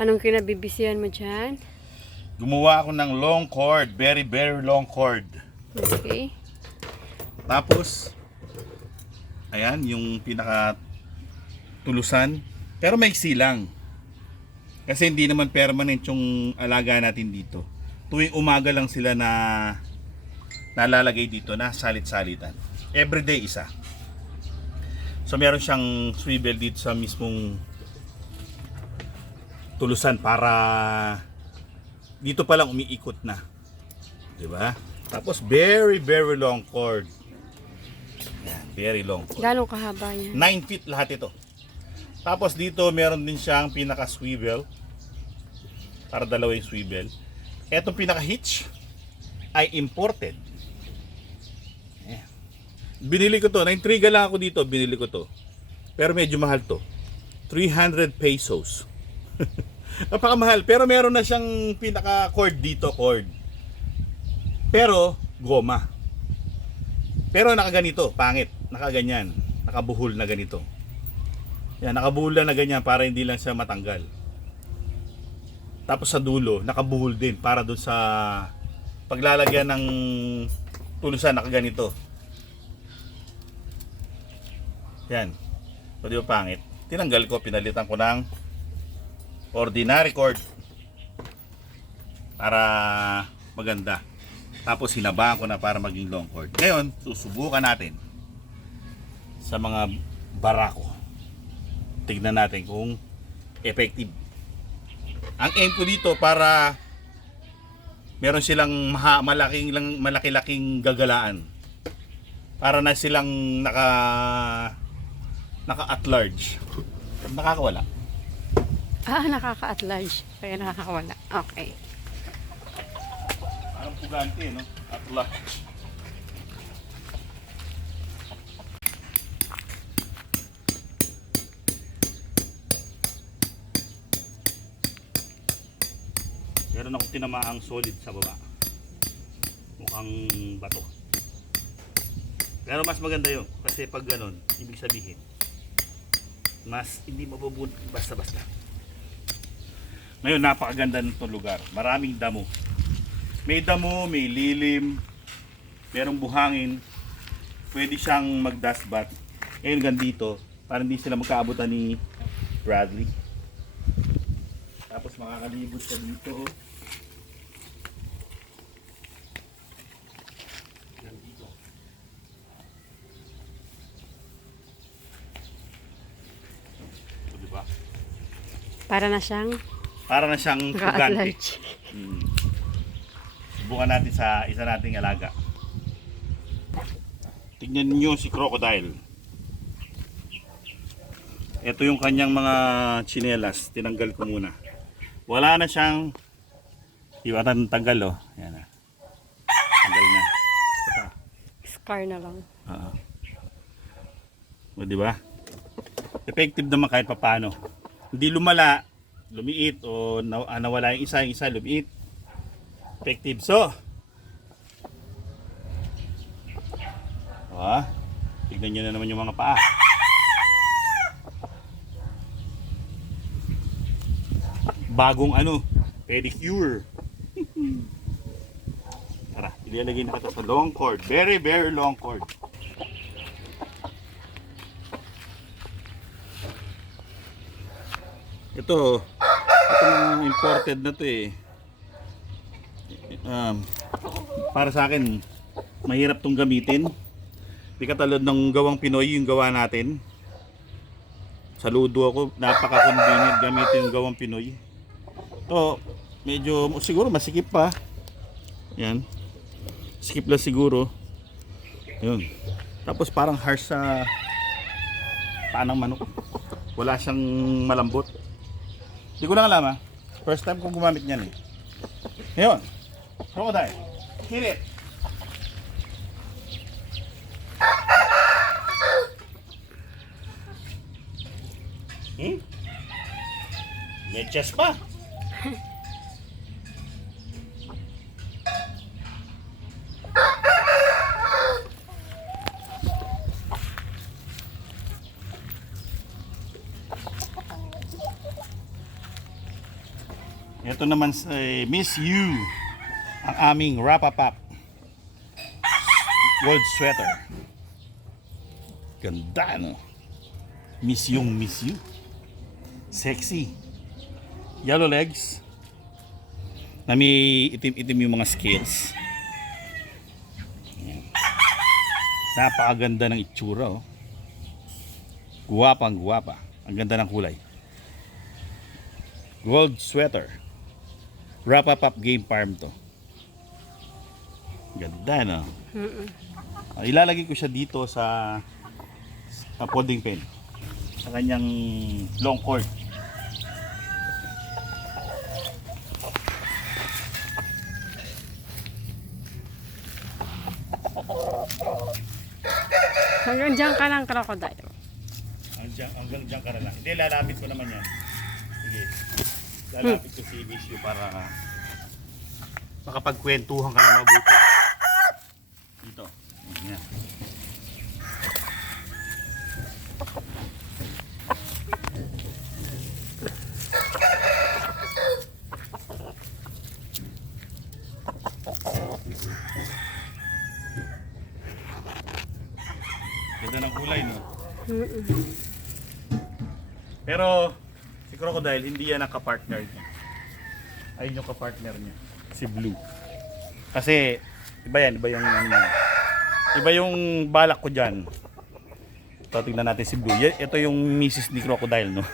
Anong kinabibisihan mo dyan? Gumawa ako ng long cord, very very long cord. Okay. Tapos, ayan, yung pinaka tulusan. Pero may lang. Kasi hindi naman permanent yung alaga natin dito. Tuwing umaga lang sila na nalalagay dito na salit-salitan. Everyday isa. So meron siyang swivel dito sa mismong tulusan para dito pa lang umiikot na. 'Di ba? Tapos very very long cord. Yan, very long cord. Gano'ng kahaba yan? 9 feet lahat ito. Tapos dito meron din siyang pinaka swivel. Para dalawa yung swivel. Etong pinaka hitch ay imported. Ayan. Binili ko to. Naintriga lang ako dito. Binili ko to. Pero medyo mahal to. 300 pesos. Napakamahal. Pero meron na siyang pinaka cord dito. Cord. Pero goma. Pero nakaganito. Pangit. Nakaganyan. Nakabuhol na ganito. Yan, nakabuhol lang na ganyan para hindi lang siya matanggal. Tapos sa dulo, nakabuhol din para doon sa paglalagyan ng tulusan nakaganito. Yan. O di ba pangit? Tinanggal ko, pinalitan ko ng ordinary cord para maganda. Tapos hinabaan ko na para maging long cord. Ngayon, susubukan natin sa mga barako. Tignan natin kung effective. Ang aim ko dito para meron silang maha, malaking lang malaki-laking gagalaan. Para na silang naka naka at large. Nakakawala. Ah, nakaka-at large. Kaya nakakawala. Okay. Parang pugante, no? At large. Meron akong tinamaang solid sa baba. Mukhang bato. Pero mas maganda yun. Kasi pag ganun, ibig sabihin, mas hindi mabubud basta-basta. Ngayon, napakaganda nito lugar. Maraming damo. May damo, may lilim, merong buhangin. Pwede siyang mag-dust bath. Ngayon, gandito, para hindi sila magkaabutan ni Bradley. Tapos makakalibot ka dito. oh. Gandito. O, diba? Para na siyang Para na siyang large. Hmm. Subukan natin sa isa nating alaga. Tignan niyo si crocodile. Ito yung kanyang mga chinelas. Tinanggal ko muna. Wala na siyang iwatan tanggal oh. Yan na. Tanggal na. Ito. Scar na lang. Oo. O di ba? Effective naman kahit papaano. Hindi lumala, lumiit o na, ah, nawala yung isa, yung isa lumiit. Effective. So, Ah, tignan nyo na naman yung mga paa. Bagong ano, pedicure. Tara, ilalagay na kita sa long cord. Very, very long cord. Ito, ito mga imported na to eh. Um, para sa akin, mahirap tong gamitin. Di katulad ng gawang Pinoy, yung gawa natin. Saludo ako, napaka-convenient gamitin yung gawang Pinoy. To, medyo, siguro masikip pa. Yan. Skip lang siguro. Yun. Tapos parang harsh sa panang manok. Wala siyang malambot. Hindi ko lang alam ha. First time kong gumamit niyan eh. Ngayon, crocodile. Hit it. Hmm? Chest pa. Ito naman eh, Miss You. Ang aming Rapapap. Gold sweater. Ganda, no? Miss yung Miss You. Sexy. Yellow legs. Na may itim-itim yung mga scales. Napakaganda ng itsura, oh. Guwapang guwapa. Ang ganda ng kulay. Gold sweater. Wrap-up game farm to. Ganda, no? Ah, ilalagay ko siya dito sa, sa folding pen. Sa kanyang long cord. Hanggang dyan ka lang, crocodile. Hanggang, hanggang dyan ka lang. Hindi, lalapit ko naman yan. Sige. Lalapit ko si issue para makapagkwentuhan ka na mabuti. Dito. Yan. Ganda ng kulay, no? Pero si Crocodile hindi yan ang kapartner niya. Ayun yung kapartner niya. Si Blue. Kasi iba yan, iba yung ano. Iba yung balak ko diyan. Ito tingnan natin si Blue. Ito yung misis ni Crocodile, no?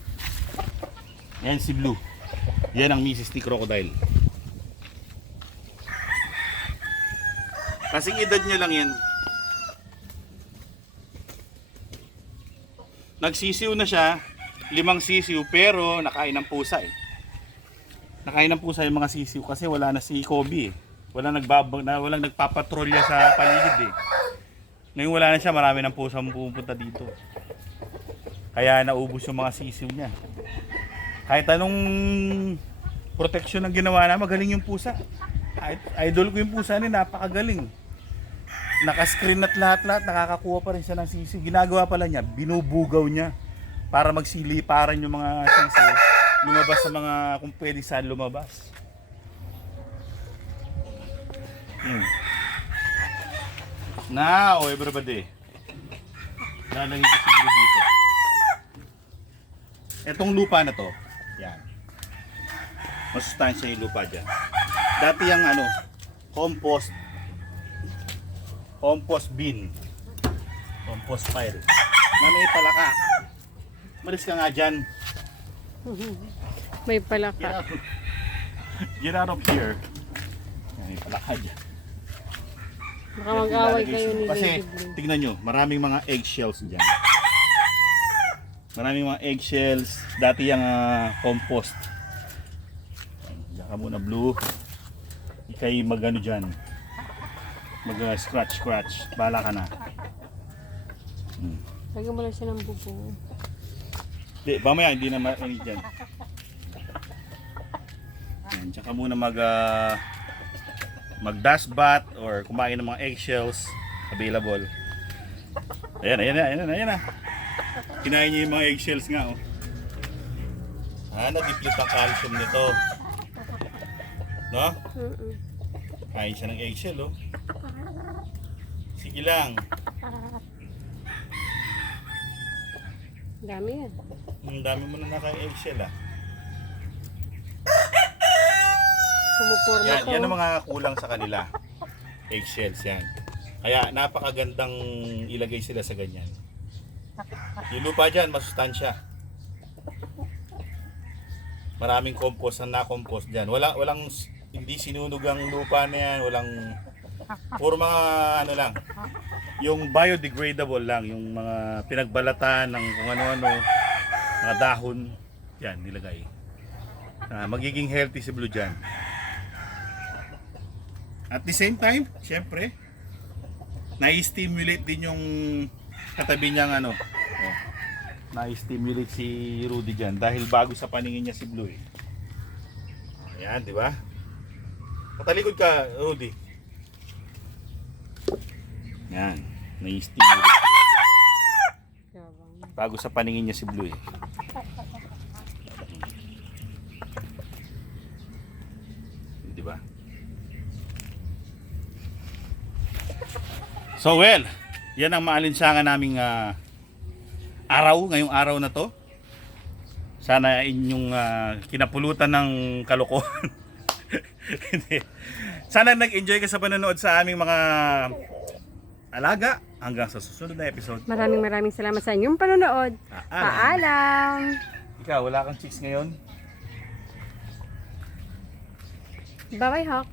yan si Blue. Yan ang misis ni Crocodile. Kasing edad niya lang yan. Nagsisiw na siya, limang sisiw, pero nakain ng pusa eh. Nakain ng pusa yung mga sisiw kasi wala na si Kobe eh. Wala nagbabag na walang nagpapatrolya sa paligid eh. Ngayon wala na siya, marami ng pusa pumupunta dito. Kaya naubos yung mga sisiw niya. Kahit anong protection ang ginawa na, magaling yung pusa. Idol ko yung pusa niya, napakagaling naka-screen at lahat-lahat, nakakakuha pa rin siya ng sisi. Ginagawa pala niya, binubugaw niya para magsiliparan yung mga sisi. Lumabas sa mga, kung pwede saan lumabas. Hmm. Now, everybody. Lalagay ko siguro dito. Etong lupa na to, yan. Masustansya yung lupa dyan. Dati yung ano, compost compost bin compost pile na may palaka malis ka nga dyan. May get palaka. out, get out of here. Yan, may palaka dyan. Baka mag-away kayo ni kasi Lady Blue. tignan nyo maraming mga eggshells dyan. Maraming mga eggshells. Dati yung ah, compost. Diyan ka muna blue. Ikay magano dyan. Mag ah, scratch scratch bala ka na. Lagyan mo lang siya ng bubong. Hindi, mamaya hindi na mainit dyan. Yan, tsaka muna mag ah, mag dust bath or kumain ng mga eggshells available. Ayan, ayan ayan na, ayan na. Kinain niya yung mga eggshells nga oh. Ah, nag-deplet ang calcium nito. No? Kain siya ng eggshell oh. Sige lang. Dami yan. Ang dami mo na naka-eggshell ah. Pumuporma Yan, yan ang mga kulang sa kanila. Eggshells yan. Kaya napakagandang ilagay sila sa ganyan. Yung lupa dyan, masustansya. Maraming compost ang na-compost dyan. Wala, walang, hindi sinunog ang lupa na yan. Walang, puro mga ano lang. Yung biodegradable lang. Yung mga pinagbalatan ng kung ano-ano. Mga dahon. Yan, nilagay. Ah, magiging healthy si Blue dyan. At the same time, syempre, na-stimulate din yung katabi niyang ano. Oh, na-stimulate si Rudy dyan dahil bago sa paningin niya si Blue eh. Ayan, di ba? Patalikod ka, Rudy. Yan. Na-steam. Bago sa paningin niya si Blue eh. Di ba? So well, yan ang maalinsangan naming uh, araw, ngayong araw na to. Sana inyong uh, kinapulutan ng kalokohan. Sana nag-enjoy ka sa panonood sa aming mga alaga hanggang sa susunod na episode. Maraming maraming salamat sa inyong panonood. Paalam. Paalam! Ikaw, wala kang chicks ngayon? Bye-bye, Hawk.